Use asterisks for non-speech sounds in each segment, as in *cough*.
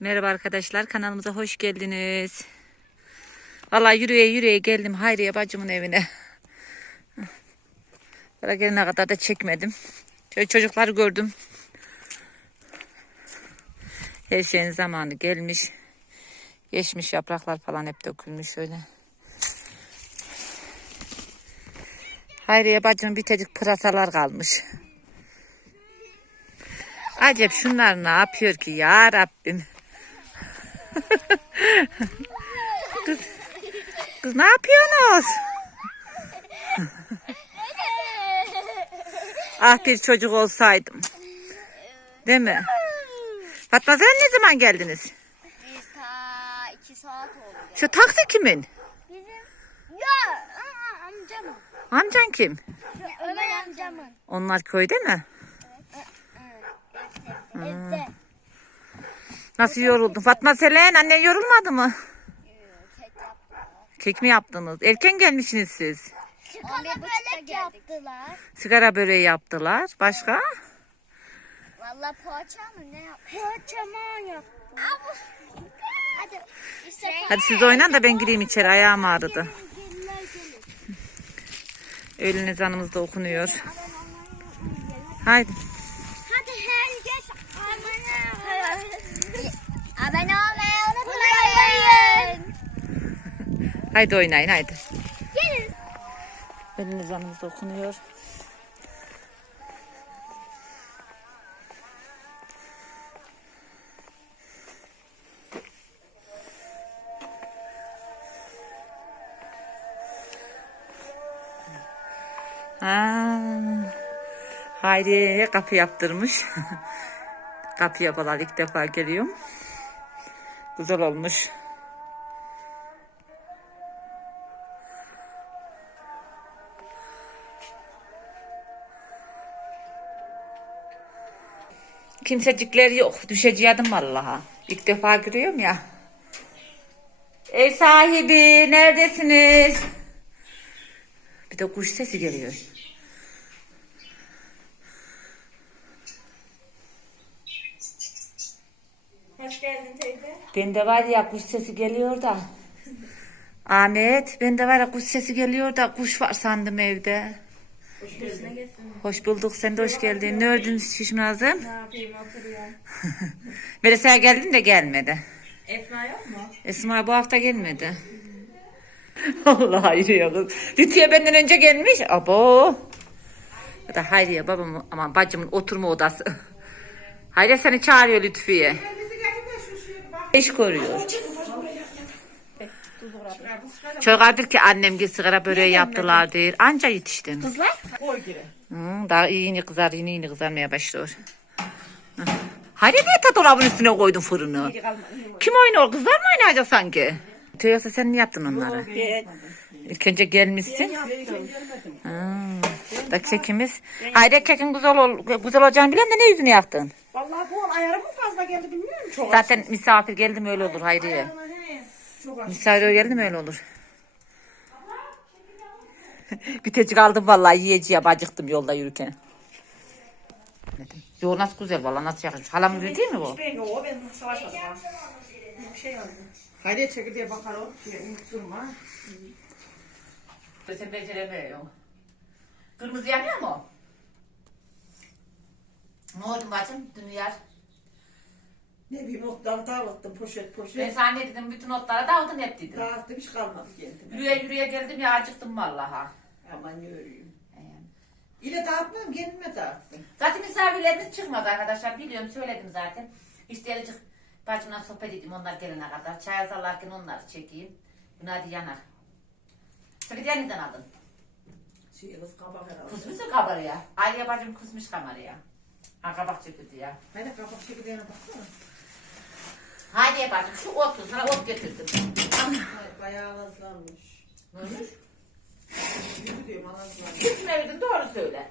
Merhaba arkadaşlar kanalımıza hoş geldiniz. Vallahi yürüye yürüye geldim Hayriye bacımın evine. Buraya gelene kadar da çekmedim. Şöyle çocukları gördüm. Her şeyin zamanı gelmiş. Geçmiş yapraklar falan hep dökülmüş şöyle. Hayriye bacımın bir tecik pırasalar kalmış. Acep şunlar ne yapıyor ki ya Rabbim. Kız, kız ne yapıyorsunuz? ah bir çocuk olsaydım. Değil mi? Fatma sen ne zaman geldiniz? Biz ta iki saat oldu. Şu taksi kimin? Bizim ya amcamın. Amcan kim? Ömer amcamın. Onlar köyde mi? Evde. Nasıl yoruldun? Fatma Selen annen yorulmadı mı? Kek yaptılar. Kek mi yaptınız? Erken gelmişsiniz siz. Çıkana börek yaptılar. Sigara böreği yaptılar. Başka? Valla poğaça mı ne yaptı? Poğaça mı yaptı? Hadi. İşte Hadi siz oynayın da ben gireyim içeri. Ayağım ağrıdı. Öğlen ezanımız da okunuyor. Haydi. Herkes abone Abone olmayı unutmayın. Haydi oynayın haydi. Gelin. Öğlen ezanımız okunuyor. Hayriye'ye kapı yaptırmış. *laughs* kapı yapalar ilk defa geliyorum. Güzel olmuş. Kimsecikler yok. Düşeceğim vallaha. İlk defa giriyorum ya. Ev sahibi neredesiniz? Bir de kuş sesi geliyor. Hoş geldin teyze. Bende var ya kuş sesi geliyor da. Ahmet bende var ya kuş sesi geliyor da kuş var sandım evde. Hoş geldin. Hoş bulduk sen de hoş geldin. Ne ördün şişmazım? Ne yapayım oturuyorum. *laughs* Melisa'ya geldin de gelmedi. Esma yok mu? Esma bu hafta gelmedi. Allah hayır kız. Lütfiye benden önce gelmiş. Abo. Bu da Hayriye babamın aman bacımın oturma odası. Hayriye seni çağırıyor Lütfiye. İş koruyor. Çok ki annem ki sigara böreği yaptılar der. Anca yetiştim. Kızlar? Koy gire. Hı, daha iyi yeni kızar yeni yeni kızarmaya başlıyor. Hayriye niye ta dolabın üstüne koydun fırını? Kim oynuyor? Kızlar mı oynayacak sanki? Teyze sen mi yaptın onları? İlk önce gelmişsin. Hmm. Da kekimiz. Haydi kekin güzel, ol, güzel olacağını bilen de ne yüzünü yaptın? Vallahi bu ayarı mı fazla geldi bilmiyorum çok. Zaten misafir geldi mi öyle olur Hayriye. Misafir geldi mi öyle olur. bir tecik aldım vallahi yiyeceğim acıktım yolda yürürken. Dedim. Yo nasıl güzel vallahi nasıl yakışmış. Halam öyle değil mi bu? Ben yok ben savaşmadım. Bir şey oldu. Haydi çekirdeğe bakalım. Şöyle unutturma. Sen beceremiyorum. Kırmızı yanıyor mu? Ne oldu bacım dün yer? Ne bileyim otları dağıttım poşet Ben poşet. sana ne dedim bütün otlara dağıldın hep dedim. Dağıttım hiç kalmadı geldim. Yürüye yürüye geldim ya acıktım vallaha. Aman öreyim. İle dağıtmam kendime dağıttım. Zaten misafirlerimiz çıkmaz arkadaşlar biliyorum söyledim zaten. İşte azıcık bacımla sohbet edeyim onlar gelene kadar. Çay hazırlarken onları çekeyim. Bunu hadi yanar. Bir neden aldın? Şey kız kabak herhalde. Kusmuş kabarı ya. Aliye bacım kusmuş kamarı ya. Ha kabak çekildi ya. Haydi kabak çekirdeğine baksana. Haydi bacım şu otu sana ot getirdim. Ay, Bayağı alazlanmış. Ne olmuş? Yüzü diyorum alazlanmış. Kime verdin doğru söyle.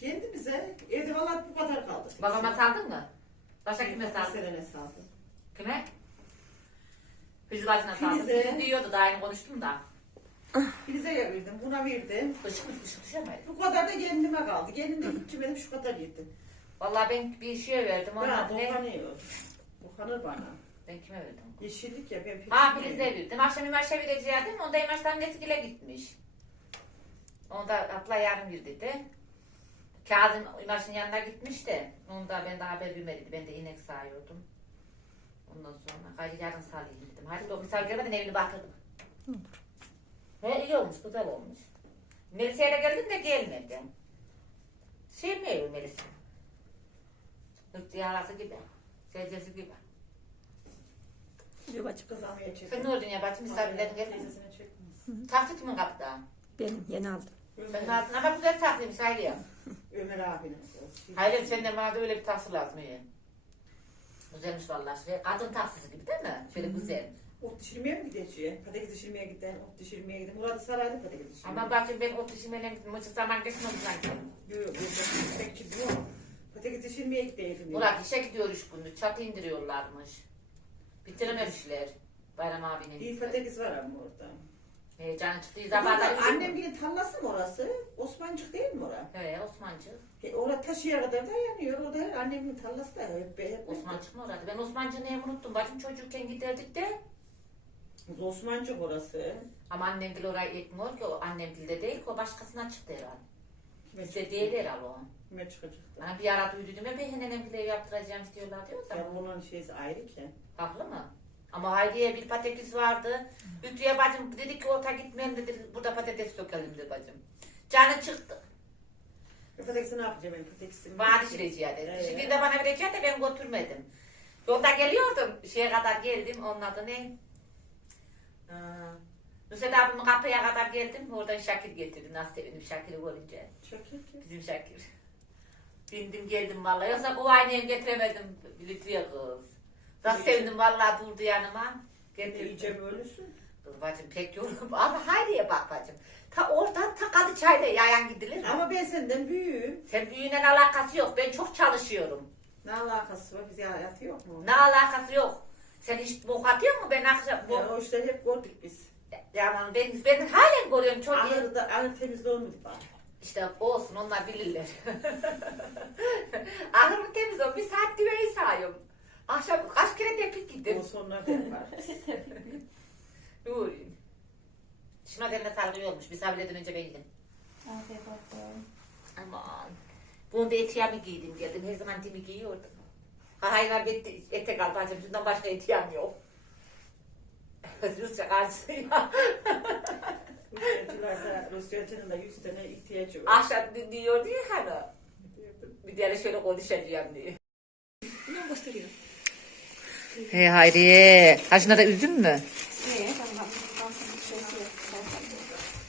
Kendimize evde valla bu kadar kaldı. Babama saldın mı? Başka kime saldın? Selene saldım. Kime? Füzü bacına saldın. Filiz'e. Füzü diyordu daha yeni konuştum da. Filize verdim, buna verdim. Işık mı ışık düşemedi. Bu kadar da kendime kaldı. Kendim de hiç yemedim şu kadar yedim. Vallahi ben bir şey verdim. Ya Onlar ne? dokanıyor. Dokanır bana. Ben kime verdim? Yeşillik ya ben Ha sevmiyorum. Filiz'e verdim. Akşam İmaş'a vereceğim. Onda İmaş'tan Nesigil'e gitmiş. Onda abla yarın bir dedi. Kazım İmaş'ın yanına gitmiş de. Onda ben de haber vermedi. Ben de inek sağıyordum. Ondan sonra hayır yarın salayım dedim. Hadi o misal gelmeden evini batırdım. He iyi olmuş, güzel olmuş. Melisa'ya da geldim de gelmedi. Sevmiyor Melisa. Hırt yarası gibi. Secdesi gibi. Yok açık kazanmaya çekiyor. Sen ne oldun ya bacım misafirlerin geldi mi? Teyzesine çekmez. Taksi kimin kapıda? Benim yeni aldım. Senin altın ama güzel taksiymiş Hayriye. Ömer abinin. Şey- Hayriye senden bana da öyle bir taksi lazım iyi. Güzelmiş vallahi. Şey, kadın taksisi gibi değil mi? Şöyle güzel. Ot dişirmeye mi gideceği? Patates dişirmeye giden, ot dişirmeye giden. Murat'ı saraydı patates dişirmeye. Ama bacım ben o dişimene gittim. Maçı zaman geçmedi sanki. Yok yok. Pek gidiyor. Patates dişirmeye gideydim. Murat işe gidiyor üç gündür. Çatı indiriyorlarmış. Bitirememişler. Bayram abinin. İyi patates var ama orada. He, canı çıktığı Zaten zamanlar. annemgilin tarlası mı orası? Osmancık değil mi orası? He Osmancı. E, orada taşıya kadar dayanıyor. Orada her annemin tarlası da hep hep. Osmancık mı orada? Ben Osmancı neye unuttum. Bacım çocukken giderdik de. Osmancık orası. Ama annem oraya etmiyor ki. O annem değil. O başkasına çıktı herhalde. Bizde değil herhalde o. Kime çıkacak? Hani bir ara duydum ya ben nenem bile yaptıracağım istiyorlar diyorsa. Ya onun şeysi ayrı ki. Haklı mı? Ama Hayriye bir patates vardı. Lütfüye bacım dedi ki ota gitmeyelim dedi. Burada patates dökelim dedi bacım. Canı çıktı. E, Patatesi ne yapacağım ben patatesimi? Bana pişireceği dedi. Şimdi de bana vereceği de ben götürmedim. Yolda geliyordum. Şeye kadar geldim. Onun adı ne? Aa, Nusret abimin kapıya kadar geldim. Oradan Şakir getirdi. Nasıl sevindim Şakir'i görünce. İyi. Bizim Şakir. Bindim geldim vallahi. Yoksa kuvayneyi getiremedim Lütfüye kız. Nasıl sevindim vallahi durdu yanıma. Getirdim. yiyeceğim ölüsün? Kız bacım pek yorum. *laughs* Ama Hayriye bak bacım. Ta oradan ta kadı çayla yayan gidilir? Ama ben senden büyüğüm. Sen büyüğüne alakası yok. Ben çok çalışıyorum. Ne alakası var? Bize hayatı yok mu? Ne alakası yok. Sen hiç bok atıyor mu? Ben akşam Ya bok... o işleri hep gördük biz. Ya aman ben, ben halen görüyorum çok iyi. Ahır temizliği olmadı bak. İşte olsun onlar bilirler. *laughs* Ahırım temiz o. Bir saat güveyi sağıyorum. Akşam kaç kere tepik O gittim. sonra ben var. Dur. Şuna derine sargı olmuş. Misafirlerden önce ben yedim. Afiyet olsun. Aman. Bunu da etiyamı giydim geldim. Her zaman timi giyiyordum. Ha hayvan ete, ete kaldı. Şundan başka etiyam yok. Rusça karşısıyla. Rusyacılarda, Rusyacının da 100 tane ihtiyacı var. Akşam di- diyordu ya hani. Bir diğer şöyle konuşacağım diye. Ne gösteriyor? He Hayriye. Ha şuna da üzüm mü? Ne?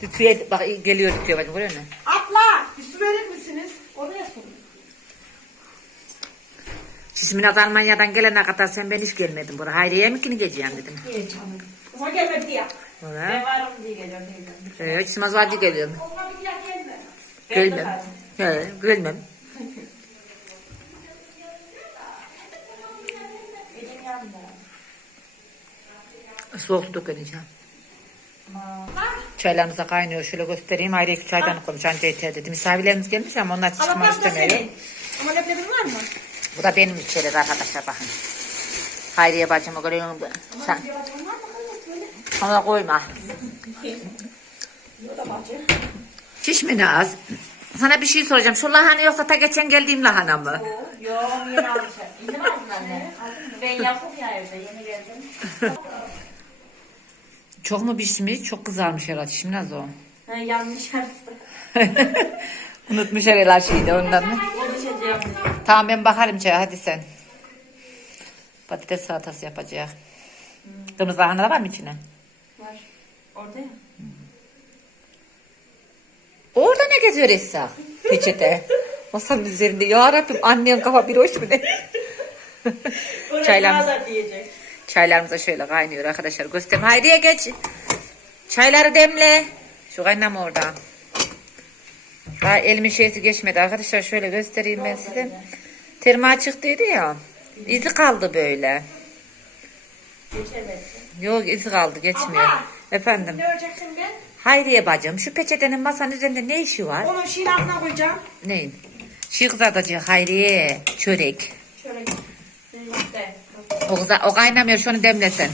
Lütfiye bak geliyor bacım görüyor musun? Abla! Bir su verir misiniz? Oraya sorun. Siz Minaz Almanya'dan gelene kadar sen ben hiç gelmedim buraya. Hayriye mi kini geleceğim dedim. Canım. Ama gelmedi ya. Ben Oraya. varım diye geliyorum. Ee, Çizmaz vacı geliyorum. Okula bir daha gelme. Gelmem. He, gelmem. Soğuk. Aman. Çaylarımız da kaynıyor. Şöyle göstereyim. Hayriye iki çaydan koymuş. Anca yeter dedi. Misafirlerimiz gelmiş ama onlar çıkmak istemiyor. Ama leblebin var mı? Bu da benim içeriz arkadaşlar bakın. Hayriye bacımı görüyor musun? Sen ona koyma. Şiş mi ne az? Sana bir şey soracağım. Şu lahana yoksa ta geçen geldiğim lahana mı? Yok yeni almışım. Yeni aldın anne? Ben yapıp ya evde yeni geldim. Çok mu pişmiş? Çok kızarmış herhalde. Şimdi az o. Ha, yanlış yaptım. *laughs* Unutmuş herhalde şeyi de ondan mı? Konuşacağım. Tamam ben bakarım çaya hadi sen. Patates salatası yapacak. Kırmızı lahana da var mı içine? Var. Orada ya. Orada ne geziyor Esra? Peçete. *laughs* Masanın üzerinde. Ya Rabbim annen kafa bir hoş mu ne? *laughs* Çaylarımız, da diyecek. çaylarımız da şöyle kaynıyor arkadaşlar. Göstereyim. Haydiye geç. Çayları demle. Şu kaynama orada. Daha elimin şeysi geçmedi. Arkadaşlar şöyle göstereyim ben size. Terma çıktıydı ya. İzi kaldı böyle. Yok izi kaldı geçmiyor. Abla! Efendim. Ne öreceksin ben? Hayriye bacım şu peçetenin masanın üzerinde ne işi var? Onu şeyin altına koyacağım. Neyin? Şey kızartacak Hayriye. Çörek. İşte. O, kıza, o kaynamıyor şunu demlesen.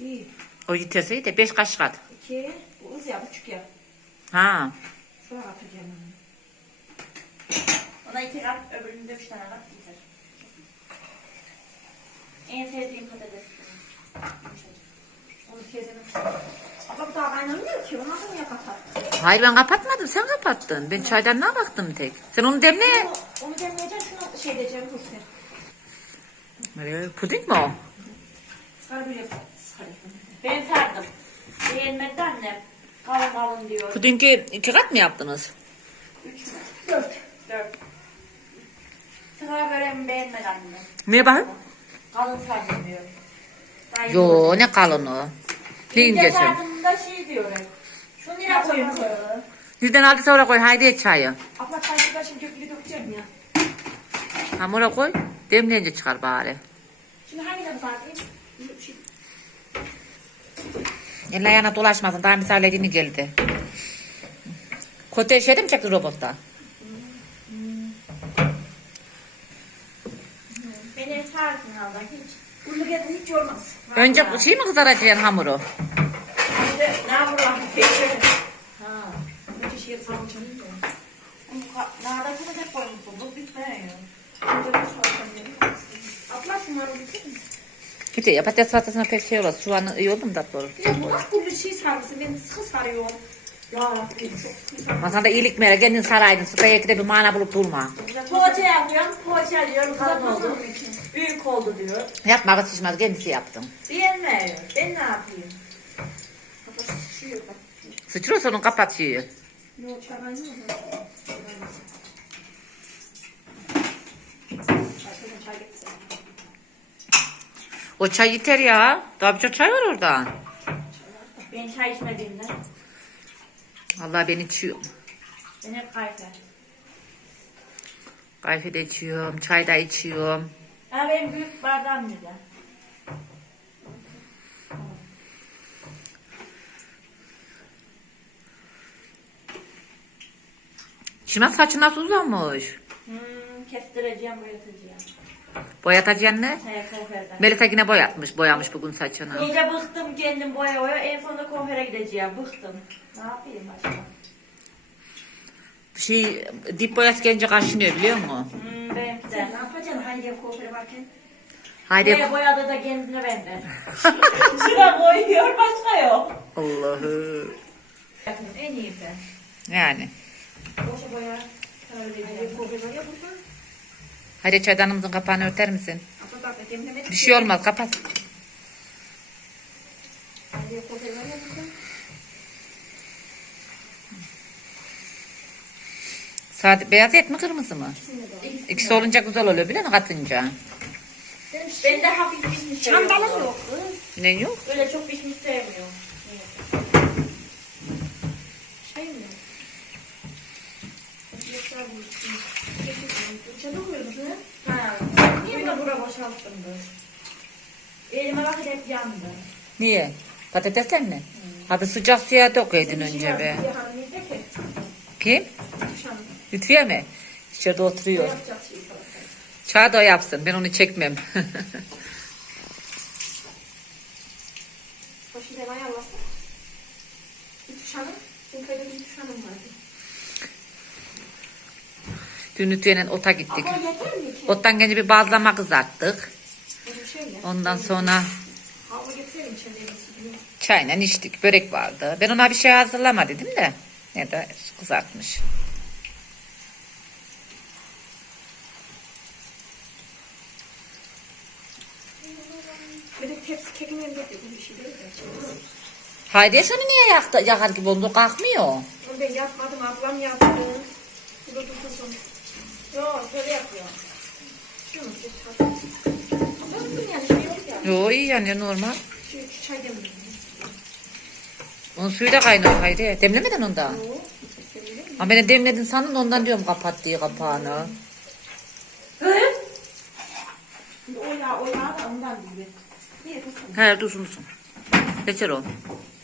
Bir, O yeterse iyi de beş kaşık at. iki, bu uz ya, buçuk ya. Ha. Şuna atacağım onu. Ona iki kat, öbüründe üç tane kat yeter. En sevdiğim patates. Onu keselim. Ama bu daha kaynamıyor ki. Onu nasıl niye kapat? Hayır ben kapatmadım sen kapattın. Ben çaydanlığa baktım tek. Sen onu demle. Onu, onu demleyeceğim. Şunu şey diyeceğim. Dur sen. Ee, Puding mi o? Sarı böyle sarı. Ben sardım. Beğenmedi annem. Kalın kalın diyor. Pudingi iki kat mı yaptınız? Üç mü? Dört. Dört. Sigara böreğimi beğenmedi annem. Niye bakayım? Kalın sardım diyor. Yo ne kalın o. Ne Bir de incesin. sardığımda şey diyor hep. Şu lira koyun. Yüzden altı sonra koy Hayriye çayı. Abla çay şurada şimdi köpüğü dökeceğim ya. Hamura koy. Demleyince çıkar bari. Şimdi hangi de sarayım? Şey, Eline ayağına dolaşmasın. Daha misal yeni geldi. Kote şeyde mi çekti robotta? Beni sardın Allah hiç. Bunu geldi hiç yormaz. Önce şey mi kızaracaksın hamuru? Bir de ne yapalım? Peşiyor. Ha. Şey yapalım canım. Nerede kalacak koymuşsun? Bu bitmiyor. Abla şunları bitirir misin? Bir de ya patates salatasına pek şey olur. Soğanı iyi olur mu tatlı olur. Bir de bu nasıl kullu şey sarmışsın? Ben sıkı sarıyorum. Ya Rabbim çok sıkı. Masanda iyilik mere kendin saraydın. Sıkaya de bir mana bulup bulma. Poğaça yapıyorum. Poğaça diyorum. Kalın oldu. Büyük oldu diyor. Yapma kız şişmez kendisi yaptım. Beğenmiyor. Ben ne yapayım? Kafası sıçıyor bak. Sıçrıyorsa onu kapat şeyi. Ne o çay kaynıyor mu? Çay çay getirsin. O çay yeter ya. Daha birçok çay var orada. Ben çay içmediğimden. Vallahi ben içiyorum. Ben hep kayfe. Kahve de içiyorum. Çay da içiyorum. Ha benim büyük bardağım güzel. Şuna saçı nasıl uzamış? Hmm, kestireceğim, boyatacağım. Boyatacaksın ne? Melisa yine boyatmış. Boyamış bugün saçını. İyice bıktım kendim boya boya. En sonunda konfere gideceğim. Bıktım. Ne yapayım başka? Şey, dip boyası gelince kaşınıyor biliyor musun? Hmm, benimki de. ne yapacaksın Hayriye kuaföre varken? Haydi. Boya boyadı da kendine benden. Şuna koyuyor başka yok. Allah'ı. Bakın en iyisi. Yani. Boşa boya. Hayriye kuaföre var ya burada. Hadi çaydanımızın kapağını örter misin? Bir şey olmaz kapat. Sade, beyaz et mi kırmızı mı? İkisi olunca güzel oluyor biliyor musun katınca? Ben de hafif pişmiş. Çandalım yok. Ne yok? Böyle çok pişmiş sevmiyorum. Şey mi? Çabuk koyuyoruz ha? Ha. Niye da? Elime hep yandı. Niye? Patatesler mi? Hadi sıcak suya dökeydin önce be. Kim? Lütfiye mi? İçeride oturuyor. Yapacağız şeyi falan. Çağ da o yapsın. Ben onu çekmem. *laughs* Başını hemen ayarlasın. Bir tuşanım. Senin köyde bir tuşanım vardı. Dün Lütfiye'yle ota gittik. Ottan gelince bir bazlama kızarttık. Ondan sonra çayla içtik. Börek vardı. Ben ona bir şey hazırlama dedim de. Ne de kızartmış. Haydi şunu niye yaktı, yakar gibi oldu kalkmıyor. Ben yapmadım, ablam yaptı. Dursun sonra. Yok, şöyle yapıyor. Şunu tatlı. Dursun yani şey yok ya. Yo iyi yani normal. Şu, şu çay demledim. Onun suyu da kaynar Haydi. Demlemeden ondan. Oo. Ama beni demledin sandım da ondan diyorum kapat diye kapağını. Şimdi o yağ, o yağ da ondan gibi. Niye dursun? He dursun dursun. Geçer o.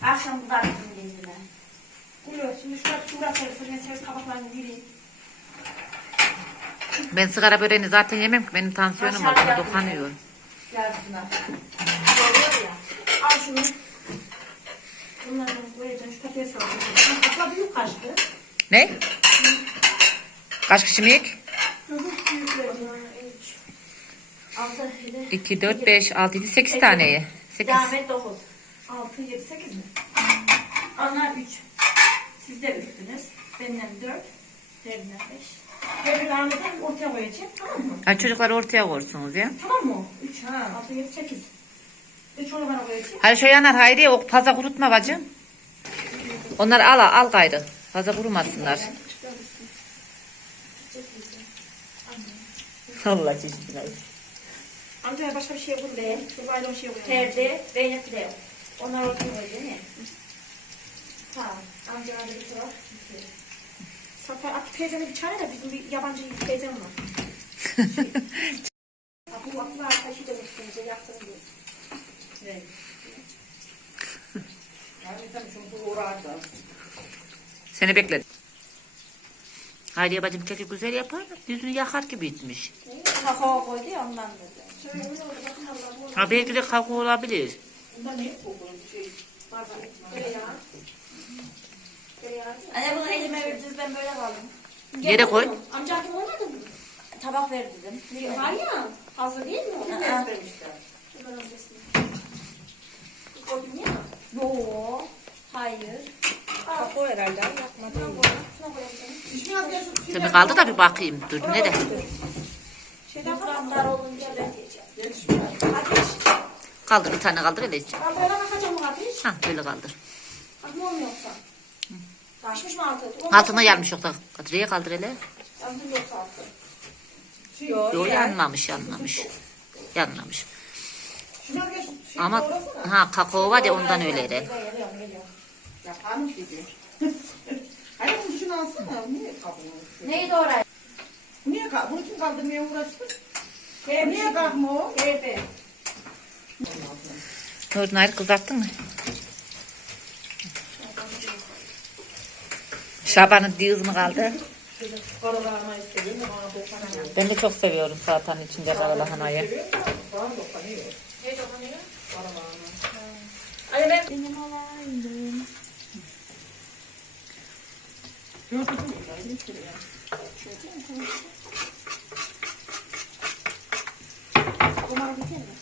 Akşam kızarttım kendime. Buluyor. Şimdi şurada sura servis, ben servis kabaklarını gireyim. Ben sigara böreğini zaten yemem ki. Benim tansiyonum var. Bana dokunuyor. Gel şuna. Oluyor ya. Al şunu. Bunlardan koyacaksın. Şu salacaksın. Kapla büyük kaçtı. Ne? Kaç kişi miyik? Altı, yedi, 2, 4, 5, 6, 7, 8 taneyi. 8. Ahmet 9. altı, yedi, sekiz mi? Onlar 3. Siz de 3'tünüz. Benden 4. Benden 5. Böyle edelim. Ortaya koyacağım. Tamam mı? Ay çocukları ortaya koyursunuz ya. Tamam mı? Üç, ha. Altı, yedi, sekiz. Üç onu bana koyacağım. Hadi şu yanar Hayri o fazla kurutma bacım. Onları al al gayrı. Fazla kurumasınlar. Allah çeşitler. Amcaya başka bir şey vur be. Dur bayram şey koyalım. Perde, Zeynep de yok. Onlar ortaya değil mi? Tamam. Amcaya da bir taraf. Safa at teyzeme bir çare de bizim bir yabancı bir teyzem var. Şey. *laughs* Bu aklı arkadaşı demek ki yaptım diye. Evet. Seni bekledim. Hayriye bacım keki güzel yapar. Yüzünü yakar gibi itmiş. Kakao koydu ya ondan dedi. Ha belki de kakao olabilir. tereyağı. Tereyağı. Anne bunu elime verdiniz ben böyle kaldım. Yere koy. Amca hakim olmadı mı? Tabak ver dedim. Var ya. Hazır değil mi? Onu Aa. Şuradan öncesini. Koydun ya. Yo. Hayır. Kakao herhalde. Yapmadım. Şuna koyalım. Tabii kaldı da bir bakayım. Dur ne de. Şeyden olunca ben Ateş. Kaldır bir tane kaldır öyle içeceğim. Ben böyle bakacağım mı ateş? Ha böyle kaldır. Bakım olmuyor yoksa. Taşmış mı altı? Altına yanmış yoksa. Kadriye kaldır hele. Yandım yoksa altı. Yok yanmamış yanmamış. Yanmamış. Ama ha kakao var ya ondan öyle. de. Geliyorum geliyorum. Yaparmış gibi. *laughs* Hayır bunu şunu alsana. Niye kabuğunu? Neydi oraya? Niye ka bunu kim kaldırmaya uğraştı? Niye kalkma o? Evet. Gördün ayrı kızarttın mı? Şaban'ın diyüz mü kaldı? Ben de çok seviyorum salatanın içinde karalahanayı. Anne ben... Bunlar biter mi?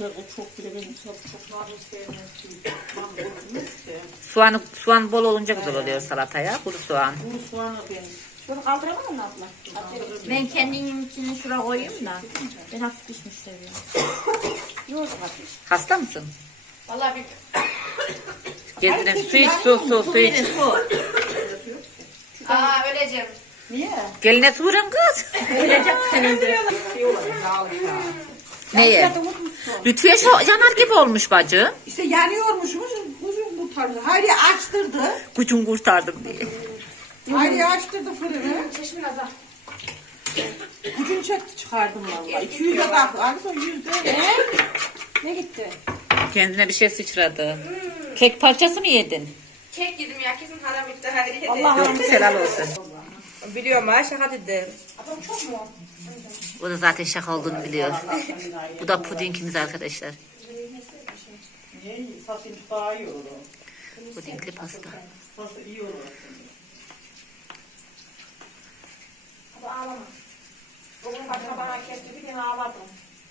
O çok bile benim çok çok narin sevmez ki. Ben bozulmuş ki. Soğan, soğan bol olunca güzel oluyor salataya. Kuru soğan. Bu soğanı ben Şunu kaldıramam mı abla? Ben kendimin içine şura koyayım da. Ben hafif pişmiş seviyorum. *laughs* Yoğurt atmış. Hasta mısın? Vallahi bir... Kendine su iç su su su iç. Aa öleceğim. Niye? Geline su vurun kız. *laughs* Neye? Lütfiye şu yanar gibi olmuş bacı. İşte yanıyormuşmuş. Kuzum bu tarzı. Hayri açtırdı. Kucun kurtardım diye. Hayri açtırdı fırını. Çeşmin azar. Gücün çekti çıkardım valla. 200'e kalktı. Abi son 100'de. Ne gitti? Kendine bir şey sıçradı. Kek parçası mı yedin? Kek yedim ya kesin haram bitti hadi. Yok helal olsun. Biliyorum ha şaka dedim. Adam çok mu? O da zaten şaka olduğunu biliyor. Bu da pudingimiz arkadaşlar. Pudingli pasta.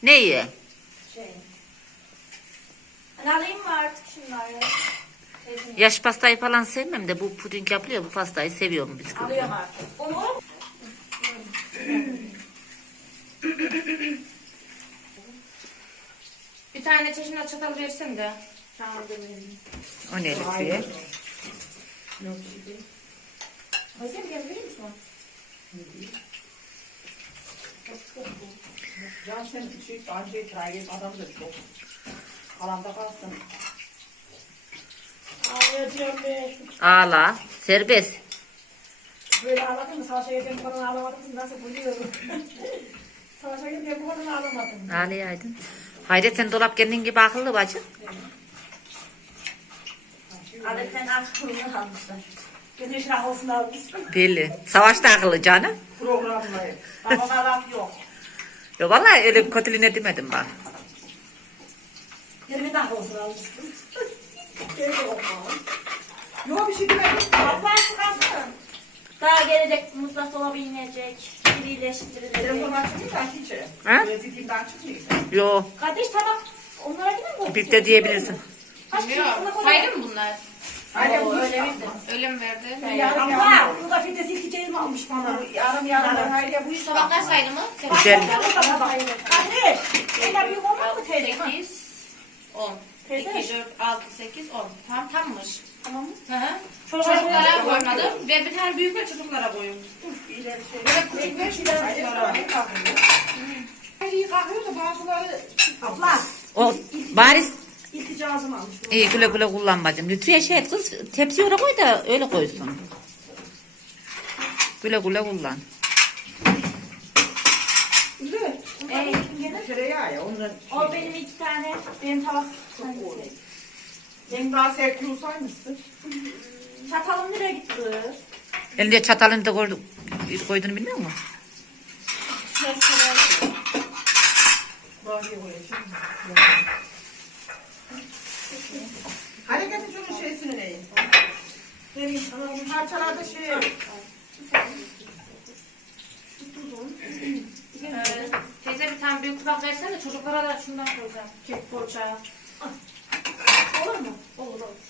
Neyi? Şey. Alayım mı artık şunları? Yaş pastayı falan sevmem de bu puding yapılıyor. Bu pastayı seviyorum biz. Alıyorum artık. Onu Bir tane çeşme çatal versin de. Tamam vereyim. O ne Lütfiye? Hazır gelebilir misin? Can sen şey anca itiraz adam da çok. Alanda kalsın. Ağlayacağım be. Ağla. Serbest. Böyle ağladın mı? Savaşa geldim bu kadar ağlamadım. Nasıl buluyorum? Savaşa ağlamadım. Ağlayaydın. Hayret sen dolap kendin gibi akıllı bacı. Abi sen aklını almışlar. Güneş rahosunu almışsın. Belli. Savaşta akıllı canım. Programlayı. Bana laf yok. Yo vallahi öyle bir kötülüğüne demedim ben. Yerine rahosunu almışsın. Geri bakalım. Yok bir şey demedim. Allah çıkarsın. Daha gelecek mutfak dolabı inecek. Biri iyileştirilecek. Telefon açmıyor da hiç. Ha? Böyle zilinde açmıyor. Yo. Kardeş tamam. Onlara gidelim mi? Bir de diyebilirsin. Saydı mı bunlar? Aynen bu Öyle mi verdi? Yarım yarım. Burada fide silkeceğimi almış bana. Yarım yarım. Hayır bu iş Tabaklar saydı mı? Güzel. Anne. Öyle büyük olmaz mı teyze? 8, 10. 2, 4, 6, 8, 10. Tam tammış. Tamam mı? Hı hı. Koymadım. Ben bir tane büyük ve çocuklara koyuyorum. Ekmek şeyler çocuklara. Hayır kalkıyor da bazıları. Abla. O bariz İlticazım almış. iyi güle güle kullan bacım. Lütfiye şey et kız tepsiye oraya koy da öyle koysun. Güle güle kullan. Ee, Tereyağı ya ondan. o benim iki tane. Benim tabak. Sen daha sert yusaymışsın. *laughs* Çatalım nereye gitti? Elinde çatalını da koydu, koyduğunu bilmiyor musun? Bari koyacağım. Hareketin şunun şeysini neyin? Sana bu parçalarda şey. Ee, teyze bir tane büyük tabak versene çocuklara da şundan koyacağım. Kek poğaça. Olur mu? Olur olur.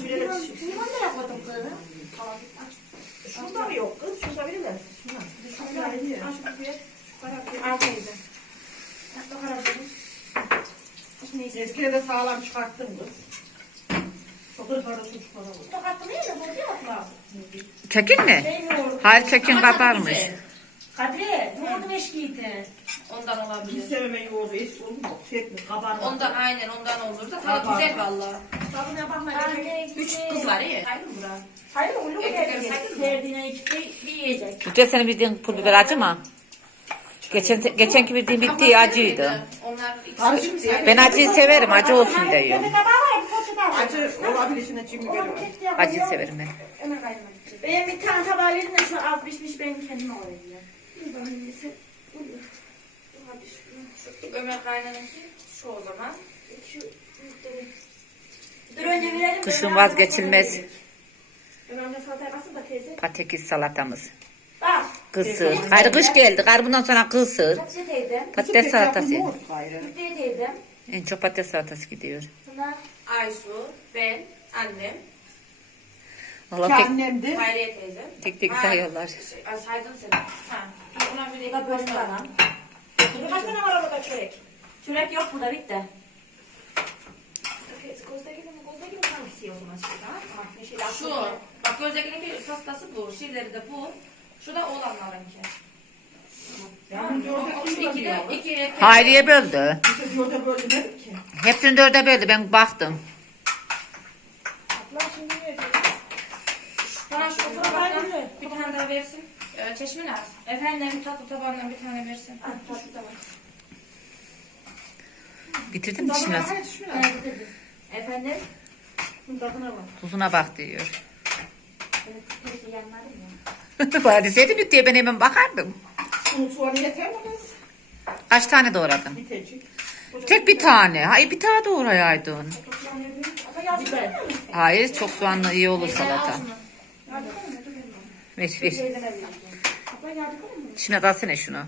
Abla, Şu bir yere şey. limon nereye koydum kızı? Şurada mı yok kız? Şurada biri de. Şuna. Şurada biri. Ha şu bir. Şu kadar bir. Al teyze. Bak bakalım. Eskide de sağlam çıkarttın kız. Çok hırkarı çocuk bana bu. Tokatlı değil mi? Bu yok mu? Çekin mi? Hayır çekin kabarmış. Kadri, yoğurdu eşkiydi. Ondan Bir olabilir. sevme yoğurdu hiç olur mu? Şey mi? Kabarma. Ondan aynen ondan olur da tadı güzel valla. Bakma. Anne, Üç kız var iyi. Saydı mı? Erkekleri saydın mı? Verdiğine iki yiyecek. Lütfiye senin bildiğin pul biber acı mı? Geçen, geçenki bildiğin bittiği acıydı. Ben acıyı severim acı olsun diyor. Acı olabilir içine cimri Onu veriyor. tek diye Acı koyuyorum. severim ben. Benim bir tane tabağı verin de şu az pişmiş benim kendime koyayım. Ömer kaynanınki şu o zaman. Dur önce verelim. Kışın vazgeçilmez patates salatamız. Bak. Kısır. Hayır kış geldi. Kar bundan sonra kısır. Hatice. Patates salatası. Gayrı. Hatice. En çok patates salatası gidiyor. Sonra Aysu, ben, annem, Valla Ki tek annemdi. Hayriye teyze. tek, tek sayıyorlar. Şey, ay, saydım seni. Ha. Ona bir de böyle bana. Kaç tane var orada çörek? Çörek yok burada bitti. Şu, bak gözdekinin pastası bu, şeyleri de bu. Şu da oğlanlarınki. Yani O, o, iki de, iki de. Hayriye böldü. Böyle dedik ki. Hepsini dörde böldü. Ben baktım. Bana şu tabaktan bir tane daha versin. Ee, çeşme lazım. Efendim tatlı tabağından bir tane versin. Bitirdin mi şimdi? Mi lazım? Efendim? Tadına bak. Tuzuna bak diyor. *laughs* Bana deseydin lütfiye ben hemen bakardım. Sulu soğanı yeter mi kız? Kaç tane doğradın? Bitecek. Tek bir tane. Hayır bir tane doğrayaydın. Hayır çok soğanlı iyi olur salata. Ver ver. Şimdi alsana şunu.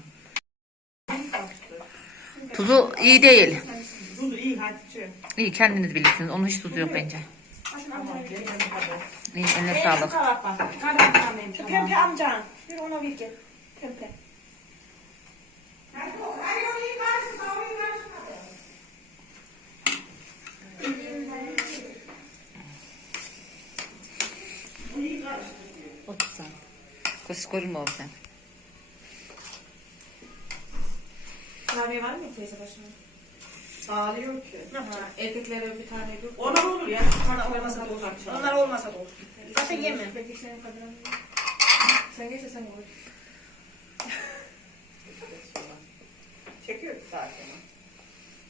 Tuzu iyi değil. Tuzu iyi Hatice. İyi kendiniz bilirsiniz. Onun hiç tuzu yok bence. İyi eline sağlık. Şu Pempe amcan. Bir ona bir gel. Pempe. Otur sen. Koş korunma ol sen. Kurabiye var mı teyze başına? Sağlıyor ki. Erkeklere bir tane dur. Ona olur ya. Bana olmasa da olur. Onlar olmasa da olur. Zaten yeme. Sen geç sen olur. Çekiyor ki zaten.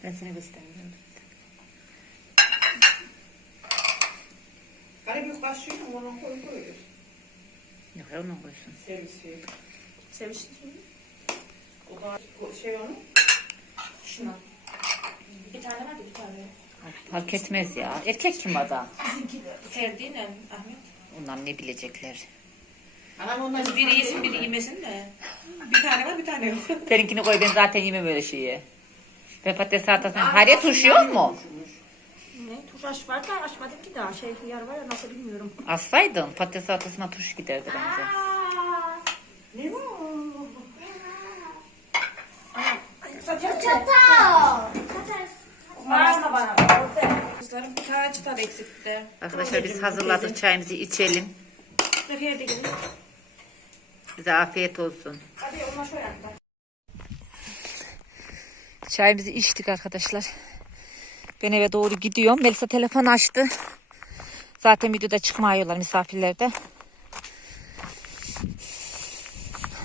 Ben seni göstermiyorum. Garip bir başlıyor ona koy koyuyor. Yok ya onu koysun. Servisi. Seviştin mi? O da o şey onu. Şuna. Bir tane var bir tane. Fark etmez ya. Erkek kim adam? Sevdiğin Ahmet. Onlar ne bilecekler. Anam ondan Biri yesin biri yemesin de. Bir tane var bir tane yok. *laughs* Seninkini koy ben zaten yemem öyle şeyi. Ben patates salatasını. Hayır turşu yok mu? Ne? Turşu var da açmadım ki daha. Şey hıyar var ya nasıl bilmiyorum. Assaydın patates salatasına turşu giderdi bence. Ne var? Var mı bana? Kızlarım bir tane çıtar eksikti. Arkadaşlar biz hazırladık çayımızı içelim. Zafer de gelin. Bize afiyet olsun. Hadi onlar şöyle yaptılar. Çayımızı içtik arkadaşlar. Ben eve doğru gidiyorum. Melisa telefon açtı. Zaten videoda çıkmıyorlar misafirlerde.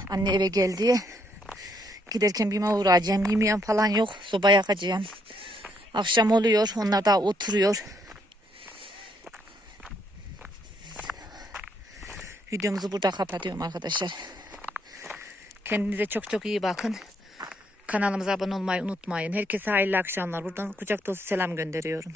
Anne eve geldi. Giderken bir uğrayacağım. Yemeğim falan yok. Soba yakacağım. Akşam oluyor. Onlar daha oturuyor. Videomuzu burada kapatıyorum arkadaşlar. Kendinize çok çok iyi bakın. Kanalımıza abone olmayı unutmayın. Herkese hayırlı akşamlar. Buradan kucak dolusu selam gönderiyorum.